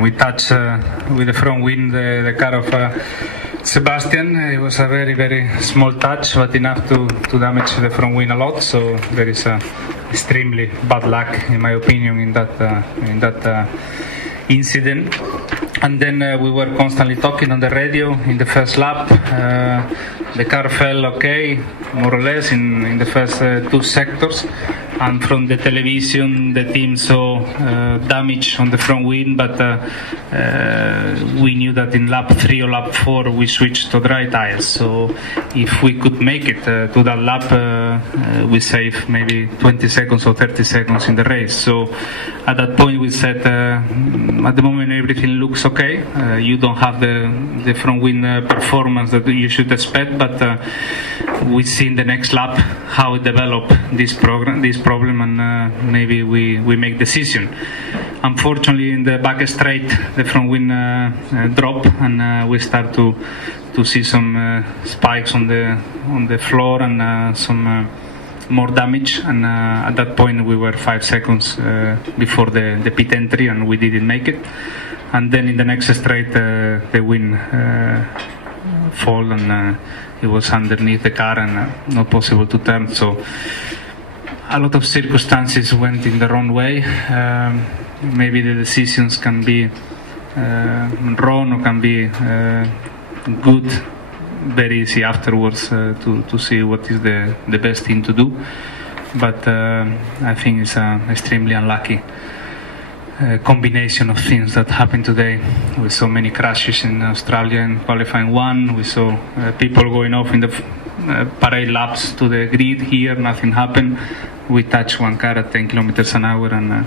We touched with the front wing the car of Sebastian. It was a very, very small touch, but enough to damage the front wing a lot. So there is extremely bad luck, in my opinion, in that incident. And then we were constantly talking on the radio in the first lap. The car fell okay, more or less, in the first two sectors. And from the television, the team saw damage on the front wing, but we knew that in lap 3 or lap 4 we switched to dry tires. So if we could make it to that lap, we save maybe 20 seconds or 30 seconds in the race. So at that point we said, at the moment everything looks okay. You don't have the front wing performance that you should expect, but we see in the next lap how it developed this problem, and maybe we make decision. Unfortunately, in the back straight, the front wing drop, and we start to see some spikes on the floor and some more damage. And at that point, we were 5 seconds before the pit entry, and we didn't make it. And then in the next straight, the wing fall, and it was underneath the car and not possible to turn. So a lot of circumstances went in the wrong way. Maybe the decisions can be wrong or can be good very easy afterwards to see what is the best thing to do. But I think it's extremely unlucky combination of things that happened today. We saw many crashes in Australia in qualifying 1. We saw people going off in the parade laps to the grid. Here nothing happened. We touched one car at 10 kilometers an hour, and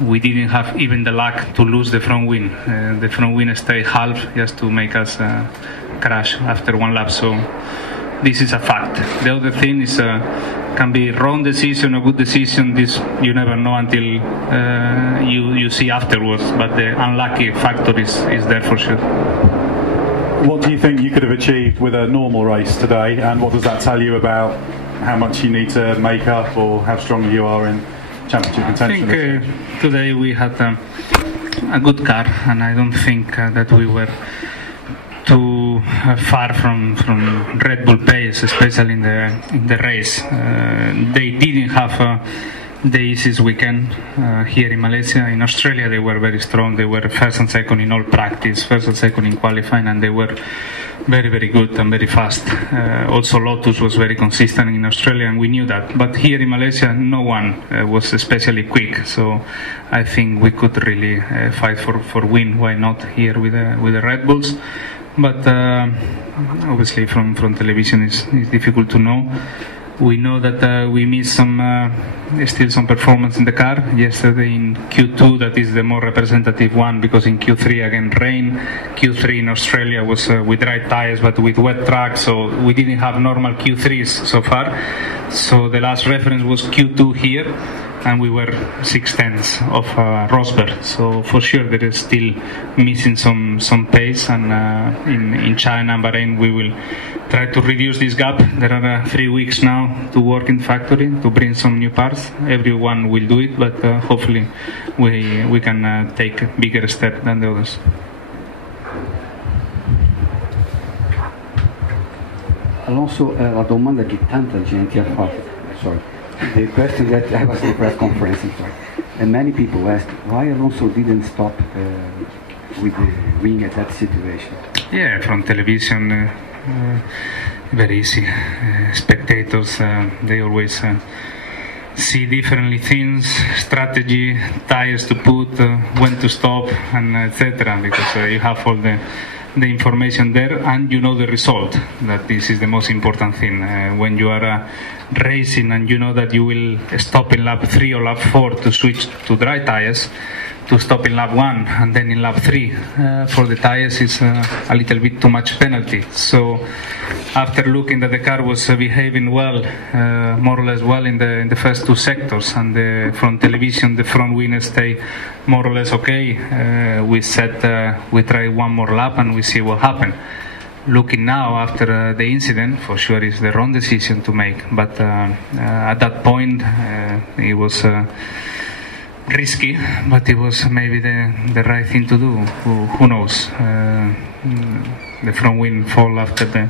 we didn't have even the luck to lose the front wing. The front wing stayed half just to make us crash after one lap. So this is a fact. The other thing is can be wrong decision or good decision. This you never know until you see afterwards. But the unlucky factor is there for sure. What do you think you could have achieved with a normal race today, and what does that tell you about how much you need to make up or how strong you are in championship contention? I think today we had a good car, and I don't think that we were too far from Red Bull pace, especially in the race. They didn't have the easiest weekend here in Malaysia. In Australia they were very strong. They were first and second in all practice, first and second in qualifying, and they were very, very good and very fast. Also Lotus was very consistent in Australia, and we knew that. But here in Malaysia no one was especially quick, so I think we could really fight for win. Why not here with the Red Bulls? But obviously from television it's difficult to know. We know that we missed still some performance in the car yesterday in Q2. That is the more representative one, because in Q3 again rain. Q3 in Australia was with dry tires but with wet track, so we didn't have normal Q3s so far. So the last reference was Q2 here, and we were 6/10 of Rosberg. So for sure there is still missing some pace, and in China and Bahrain we will try to reduce this gap. There are 3 weeks now to work in factory to bring some new parts. Everyone will do it, but hopefully we can take a bigger step than the others. Alonso, la domanda che tanta gente ha fatto, sorry, the question that I was in the press conference, and many people asked why Alonso didn't stop with the wing at that situation. Yeah, from television, very easy. Spectators, they always see differently things, strategy, tires to put, when to stop, and etc. Because you have all the information there, and you know the result. That this is the most important thing. When you are racing and you know that you will stop in lap 3 or lap 4 to switch to dry tires, to stop in lap 1 and then in lap 3 for the tires is a little bit too much penalty. So after looking that the car was behaving well, more or less well in the first two sectors, and from television the front wing stay more or less okay, we said we try one more lap and we see what happened. Looking now after the incident, for sure it's the wrong decision to make, but at that point it was risky, but it was maybe the right thing to do. Who knows? The front wing fall after the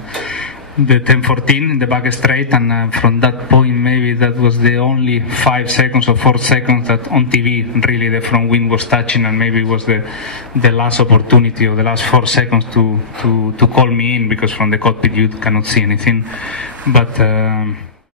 1014 in the back straight, and from that point maybe that was the only 5 seconds or 4 seconds that on TV really the front wing was touching, and maybe it was the last opportunity or the last 4 seconds to call me in, because from the cockpit you cannot see anything. But